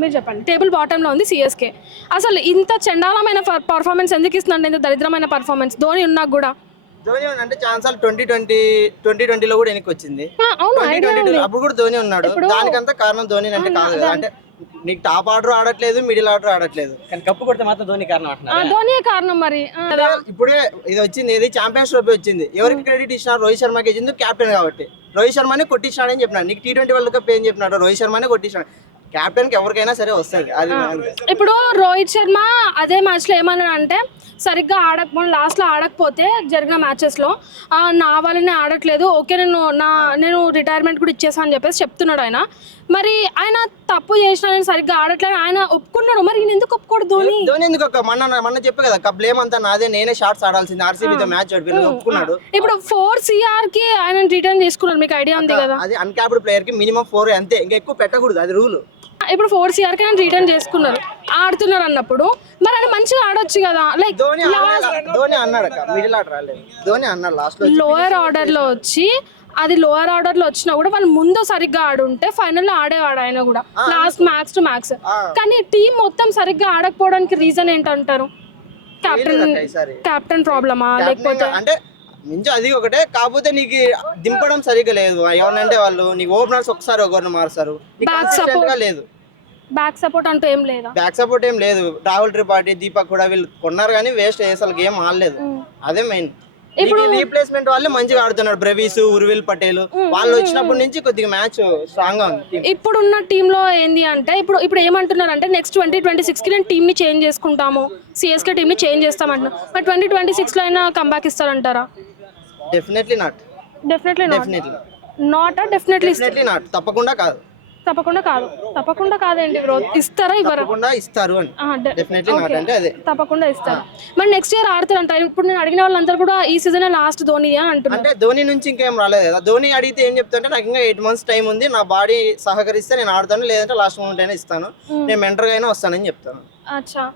మీరు చెప్పండి. టేబుల్ బాటంలో ఉంది సిఎస్కే. అసలు ఇంత చండాలమైన పర్ఫార్మెన్స్ ఎందుకు ఇస్తున్నాడు? ఇంత దరిద్రమైన పర్ఫార్మెన్స్ ధోని ఉన్నా కూడా. ధోని అంటే ఛాన్సాలు 2020లో కూడా వెనక్కి వచ్చింది. అవును, 2022 అప్పుడు కూడా ధోని ఉన్నాడు. దానికంతా కారణం ధోని అంటే కాదు కదా. అంటే నీకు టాప్ ఆర్డర్ ఆడట్లేదు, మిడిల్ ఆర్డర్ ఆడట్లేదు, కానీ కప్పు కొడితే మాత్రం ధోని కారణం అంటున్నారు. ధోనియే కారణం మరి. ఇప్పుడే ఇది వచ్చింది, ఇది ఛాంపియన్స్ ట్రోఫీ వచ్చింది. ఎవరికి క్రెడిట్ ఇచ్చినారు? రోహిత్ శర్మకి ఇచ్చింది, కెప్టెన్ కాబట్టి. రోహిత్ శర్మనే కొట్టించాడని చెప్పినాడు. నీకు T20 వరల్డ్ కప్ ఏం చెప్పినాడు? రోహిత్ శర్మనే కొట్టించాడు. కెప్టెన్ కి ఎవరికైనా సరే వస్తుంది అది. ఇప్పుడు రోహిత్ శర్మ అదే మ్యాచ్ లో ఏమన్నాడు అంటే, సరిగ్గా లాస్ట్ లో ఆడకపోతే జరిగిన మ్యాచెస్ లో నా వల్లనే ఆడట్లేదు, ఓకే నేను రిటైర్మెంట్ కూడా ఇచ్చేసా అని చెప్పేసి చెప్తున్నాడు ఆయన. మరి ఆయన తప్పు చేసిన, నేను సరిగ్గా ఆడట్లేదు ఆయన ఒప్పుకున్నాడు. మరి ఈయన ఎందుకు ఒప్పుకోడు ధోని? ధోని ఎందుకు మొన్న చెప్పే కదా, బ్లేమ్ అంతా నాదే, నేనే షాట్స్ ఆడాల్సింది, ఆర్సీబీతో మ్యాచ్ ఒప్పుకున్నాడు. ఇప్పుడు 4 CR కి ఆయన రిటర్న్ చేసుకున్నాడు, మీకు ఐడియా ఉంది కదా. అది అన్క్యాప్డ్ ప్లేయర్ కి మినిమం 4 అంతే, ఇంకా ఎక్కువ పెట్టకూడదు, అది రూల్. ఇప్పుడు 4 CR కి ఆయన రిటర్న్ చేసుకున్నారు, ఆడుతున్నారు అన్నప్పుడు మరి ఆయన మంచిగా ఆడొచ్చు కదా. లైక్ ధోని అన్నాడు మిడిల్ ఆర్డర్ రాలేదు, ధోని అన్నాడు లాస్ట్ లో లోయర్ ఆర్డర్ లో వచ్చి, అది లోయర్ ఆర్డర్ లో వచ్చినా కూడా వాళ్ళు ముందు సరిగ్గా ఆడుంటే ఫైనల్ లో ఆడేవాడు ఆయన కూడా, లాస్ట్ మ్యాక్స్ టు మ్యాక్స్. కానీ టీం మొత్తం సరిగ్గా ఆడకపోవడానికి రీజన్ ఏంటంటారు? కెప్టెన్ ప్రాబ్లమా లేకపోతే అంటే మించి అది ఒకటే. కాకపోతే నీకు దింపడం సరిగ్గా లేదు. ఏమనంటే వాళ్ళు నీకు ఓపెనర్స్ ఒకసారి ఒకరిని మారుస్తారు, లేదు బ్యాక్ సపోర్ట్ అంటూ ఏం లేదా? బ్యాక్ సపోర్ట్ ఏం లేదు. రాహుల్ త్రిపాఠి, దీపక్ కూడా వీళ్ళు కొన్నారు కానీ వేస్ట్, అసలు గేమ్ ఆడలేదు. అదే మెయిన్. ఇప్పుడు రీప్లేస్మెంట్ వాళ్ళే మంచిగా ఆడుతున్నాడు, బ్రెవీస్, ఉర్విల్ పటేల్ వాళ్ళు వచ్చినప్పటి నుంచి కొద్దిగా మ్యాచ్ స్ట్రాంగ్ గా ఉంది. ఇప్పుడున్న టీమ్ లో ఏంది అంటే, ఇప్పుడు ఏమంటున్నారు అంటే నెక్స్ట్ 2026 కి నేను టీమ్ ని చేంజ్ చేసుకుంటాము, సిఎస్కే టీమ్ ని చేంజ్ చేస్తామంటున్నారు. మరి 2026 లో అయినా కంబ్యాక్ ఇస్తారంటారా? Definitely not. నాట్. తప్పకుండా కాదండి బ్రో. ఇస్తారా ఇవ్వరా? ఇస్తారు అని డెఫినెట్లీ నాట్ అంటే అదే, తప్పకుండా ఇస్తారు. మరి నెక్స్ట్ ఇయర్ ఆడతారంటారు. ఇప్పుడు నేను అడిగిన వాళ్ళందరూ కూడా ఈ సీజన్ లాస్ట్ ధోని అంటున్నారు. అంటే ధోని నుంచి ఇంకేం రాలేదు కదా. ధోని అడిగితే ఏం చెప్తుంటే, నాకు ఇంకా 8 months టైం ఉంది, నా బాడీ సహకరిస్తే నేను ఆడతాను, లేదంటే లాస్ట్ మూమెంట్ అయినా ఇస్తాను, నేను మెంటర్ గా అయినా వస్తానని చెప్తాను. అచ్చా.